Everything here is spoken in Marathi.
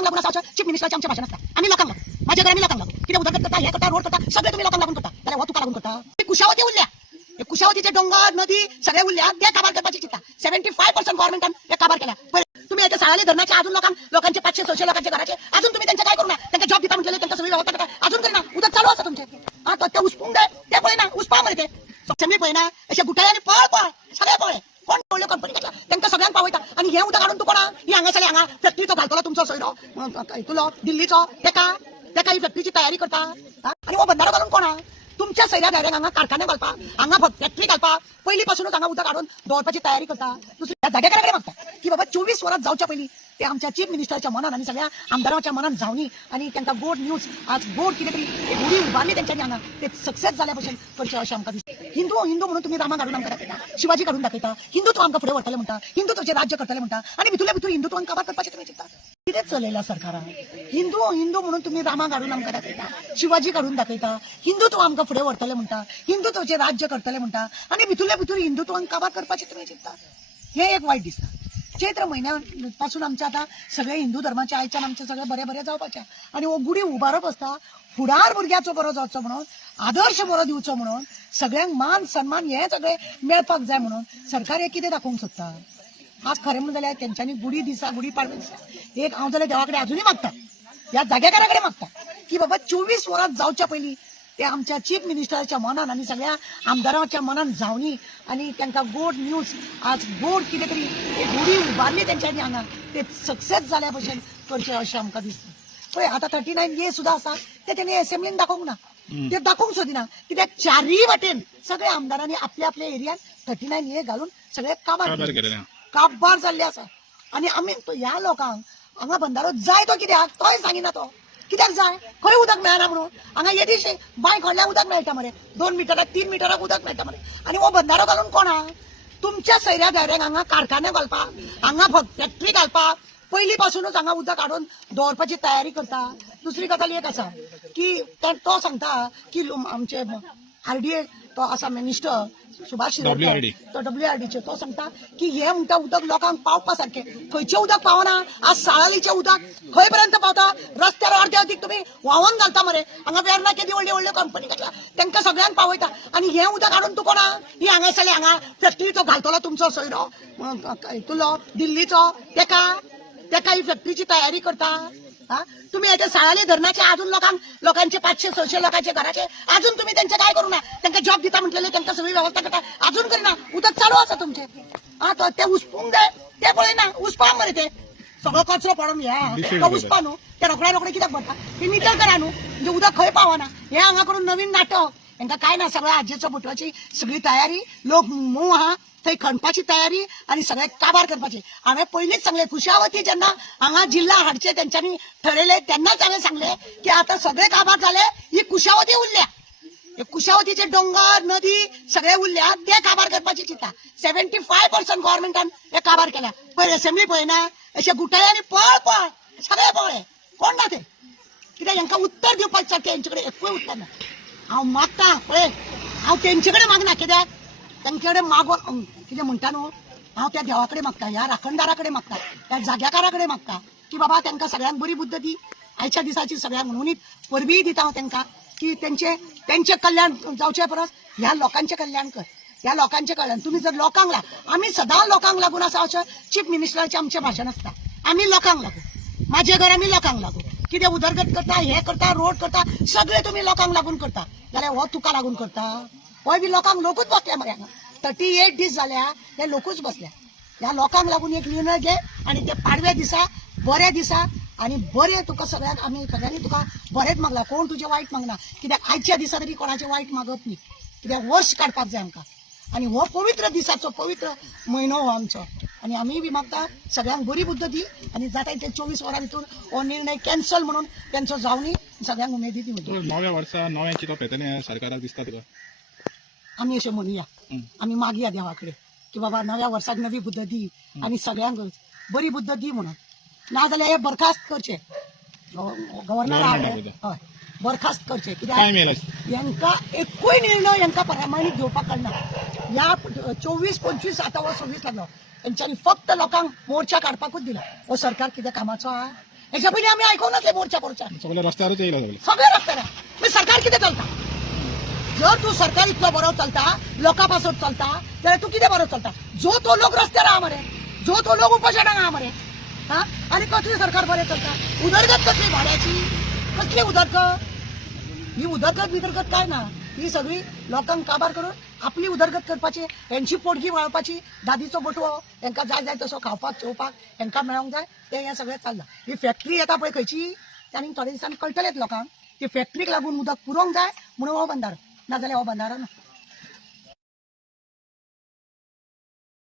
लोकांना लागून असा चीफ मिनिस्टरचे आमचे भाषण असतात. आम्ही लोकांना लागू, माझ्या घरी आम्ही लोकांना लागू, किती उदरगत करता, हे करता, रोड करता, सगळे तुम्ही लोकांना लागून करता. त्याला तुका लागून करता. कुशावती उरल्या, कुशावतीचे डोंगर नदी सगळे उरल्या, ते काबार करपाची चिंता 75% गव्हर्नमेंटान हे काबार केला. तुम्ही याच्या साळाले धरणाचे अजून लोकांचे 500-600 लोकांचे घराचे अजून तुम्ही त्यांच्या काय करू ना, त्यांच्या जॉब दिता म्हटलेले त्यांच्या सगळी व्यवस्था करा, अजून करी ना, उदक चालू असं तुमचे. हा तर ते उस्पून दे, ते पळे ना, उस्पा मरे ते सक्षमी पळे ना, अशा गुटाळ्याने पळ सगळे पळे कोण पळले कंपनी घेतला त्यांना सगळ्यांना पावयता. आणि हे उदक काढून तू कोणा ही हांगासले हांगा फॅक्टरीचो घालतलो तुमचो सोयरो तुलो दिल्लीचो तेका ही फॅक्टरीची तयारी करता. आणि हो बंधारो घालून कोणा तुमच्या सैऱ्या डायरेक्ट हांगा कारखाने घालपा, हांगा फॅक्टरी घालपा, पहिली पासूनच हांगा उदक काढून दवरपाची तयारी करता. दुसऱ्या जाग्याकडे मागता की बाबा 24 वरात जावच्या पहिली ते आमच्या चीफ मिनिस्टरच्या मनान आणि सगळ्या आमदारांच्या मनान जावनी आणि त्यांना गोड न्यूज आज गोड कितें तरी गुढी उभारली त्यांच्यानी हांगा ते सक्सेस जाल्यापासून करचे अशें आमकां दिसता. हिंदू म्हणून तुम्ही रामा काढून आमकां दाखयता, शिवाजी काढून दाखयता, हिंदुत्व आमकां फुडें व्हरतले म्हणटा, हिंदुत्वाचें राज्य करतले म्हणटा आणि भितर हिंदुत्वान काबार करपाचें तुम्ही चिंता. कितें चलयला सरकारान हिंदू म्हणून तुम्ही रामा काढून आमकां दाखयता, शिवाजी काढून दाखयता, हिंदुत्व आमकां फुडें व्हरतले म्हणटा, हिंदुत्वाचें राज्य करतले म्हणटा आणि भितर हिंदुत्वान काबार करपाचें तुम्ही चिंता. हे एक वायट दिसता. चैत्र महिन्यापासून आमच्या आता सगळे हिंदू धर्माचे आयच्यान आमचे सगळे बरे जावपाचे आणि हो गुढी उबारप असता फुडार भुरग्याचो बरो जावचो म्हणून आदर्श बरो दिवचो म्हणून सगळ्यांक मान सन्मान हे सगळे मेळपाक जाय म्हणून सरकार हे कितें दाखोवंक सोदता. आज खरें म्हणून जाल्यार तेंच्यांनी गुढी पाडवे दिसा एक हांव जाल्यार देवा कडेन अजुनूय मागता, ह्या जाग्याकारा कडेन मागता की बाबा 24 वरात जावच्या पयलीं ते आमच्या चीफ मिनिस्टरच्या मनान आणि सगळ्या आमदारांच्या मनान जावनी आणि त्यांना गोड न्यूज आज गोड कितें तरी गुढी उभारली त्यांच्यानी हांगा ते सक्सेस जाल्या भशेन करचे अशें आमकां दिसता. पळय आता 39A सुद्धा आसा ते तेणी असेंब्लीन दाखोवंक ना, ते दाखोवंक सोदिना कित्याक चारय वाटेन सगळ्या आमदारांनी आपल्या एरियात 39A घालून सगळे काबार जाल्ले आसा. आणि आमी ह्या लोकांक हांगा बंधारो जाय तो कित्याक तोय सांगिना तो कित्याक जाय खंय उदक मेळना म्हणून हांगा येदीशे बांय खोडल्यार उदक मेळटा मरे 2 मिटराक 3 मिटराक उदक मेळटा मरे. आणि हो बंधारो घालून कोणा तुमच्या सैऱ्या डायरेक्ट हांगा कारखाने घालपा, हांगा फॅक्टरी घालपा, पहिली पासूनच हांगा उदक काढून दवरपाची तयारी करता. दुसरी गजाल एक आसा की तो सांगता की आमचे RDA तो आसा मिनिस्टर सुभाष शिरोडकर तो WRDचे तो सांगता की हे म्हणटा उदक लोकांक पावपा सारखे खंयचे उदक पावना. आज साळालीचे उदक खंय पर्यंत पावता रस्त्यार अर्धे अदीक तुम्ही व्हांवून घालता मरे. हांगा वेर्णा केदी व्हडल्यो कंपनी घेतल्या तांकां सगळ्यांक पावयता आणि हे उदक काडून तूं कोणा ही हांगासरले हांगा फॅक्टरीचो घालतलो तुमचो सोयरो तुलो दिल्लीचो तेका ही फॅक्टरीची तयारी करता. तुम्ही याच्या साळाले धरणाचे अजून लोकांचे 500-600 लोकांचे घराचे अजून तुम्ही त्यांचे काय करू ना, त्यांना जॉब दिता म्हटलेले त्यांना सगळी व्यवस्था करता अजून करी ना, उदक चालू असं तुमचे. हा तर ते उस्पून दे ते पळे ना, उस्पा मरे ते सगळं कचरो पडून घ्या उस्पा न्हू ते रोकडे कित्याक पडटा ते मीटर करा न्हू म्हणजे उदक खंय पावना. हे हांगा करून नवीन नाटक तांकां काय ना सगळ्या आजेचो बुटवाची सगळी तयारी लोक मोव आहा थंय खणपाची तयारी आणि सगळे काबार करपाची. हांवें पयलींच सांगले कुशावती जेन्ना हांगा जिल्हा हाडचे तेंच्यांनी ठरयले तेन्नाच हांवें सांगले की आता सगळे काबार जाले ही कुशावती उरल्या. कुशावतीचे डोंगर नदी सगळे उरल्या ते काबार करपाची चिंता 75% गव्हर्नमेंटान हे काबार केल्या. पळय असेंब्ली पळयना अशे गुटाळ्यांनी पळ सगळे पळय कोण ना ते कित्याक हांकां उत्तर दिवपाक सारकें हेंचे कडेन एकूय उत्तर ना. हांव मागता पळय हांव तेंचे कडेन मागना कित्याक तांचे कडेन मागून कितें म्हणटा न्हू हांव त्या देवा कडेन मागता ह्या राखणदारा कडेन मागता त्या जाग्याकारा कडेन मागता की बाबा तांकां सगळ्यांक बरी बुद्ध दी. आयच्या दिसाची सगळ्यांक म्हणून परबीय दिता हांव तांकां की तेंचे कल्याण जावचे परस ह्या लोकांचें कल्याण कर. ह्या लोकांचें कल्याण तुम्ही जर लोकांक आमी सदां लोकांक लागून आसा अशें चीफ मिनिस्टराचें आमचें भाशण आसता. आमी लोकांक लागून माझे घर आमी लोकांक लागून कितें उदरगत करता हे करता रोड करता सगळे तुम्ही लोकांक लागून करता जाल्यार हो तुका लागून करता. होय बी लोकांक लोकूच बसल्या मरे हांगा 38 दीस जाल्या हे लोकूच बसल्या. ह्या लोकांक लागून एक निर्णय घे आणि ते पाडव्या दिसा बऱ्या दिसा आणि बरें तुका सगळ्यांक आमी सगळ्यांनी तुका बरेंच मागला कोण तुजें वायट मागना कित्याक आयच्या दिसा तरी कोणाचें वायट मागप न्ही कित्याक वर्स काडपाक जाय आमकां. आणि हो पवित्र दिसाचो पवित्र म्हयनो हो आमचो आणि आमी बी मागता सगळ्यांक बरी बुद्ध दी आणि जाता ते 24 वरां भितर हो निर्णय कॅन्सल म्हणून तेंचो जावनी सगळ्यांक उमेदी दी. नव्या वर्सा नव्या चिंतप येतले सरकाराक दिसता तुका आमी अशें म्हणुया आमी मागया देवा कडेन की बाबा नव्या वर्साक नवी बुद्ध दी आणि सगळ्यांक बरी बुद्ध दी म्हणून. नाजाल्यार हे बरखास्त करचे गव्हर्नर हय बरखास्त करचे कित्याक हांकां एकूय निर्णय हांकां प्रामाणीक घेवपाक कळना. ह्या 24-25 आता हो 26 लागलो तेंच्यांनी फक्त लोकांक मोर्चा काडपाकूच दिला. हो सरकार कितें कामाचो आहा हेच्या पयलीं आमी आयकोंक नासले मोर्चा सगळे रस्त्यावरच येयला सगळे सगळे रस्त्यार मागीर सरकार कितें चलता जर तूं सरकार इतलो बरो चलता लोकां पासत चलता जाल्यार तूं कितें बरो चलता जो तो लोक रस्त्यार आहा मरे जो तो लोक उपोशणाक आहा मरे हा आनी कसली सरकार बरें चलता उदरगत कसली भाड्याची कसली उदरगत ही उदरगत बिदरगत काय ना ही सगळी लोकांक काबार करून आपली उदरगत करपाची हेंची पोटगी वाळपाची दादीचो बटवो हेंकां जाय जाय तसो खावपाक चोवपाक हेंकां मेळोंक जाय हें सगळें चल्लां ही फॅक्टरी येता पळय खंयची आनी थोड्या दिसांनी कळटलेच लोकांक की फॅक्टरीक लागून उदक पुरोंक जाय म्हणून हो बंधारो नाजाल्यार हो बंधारो ना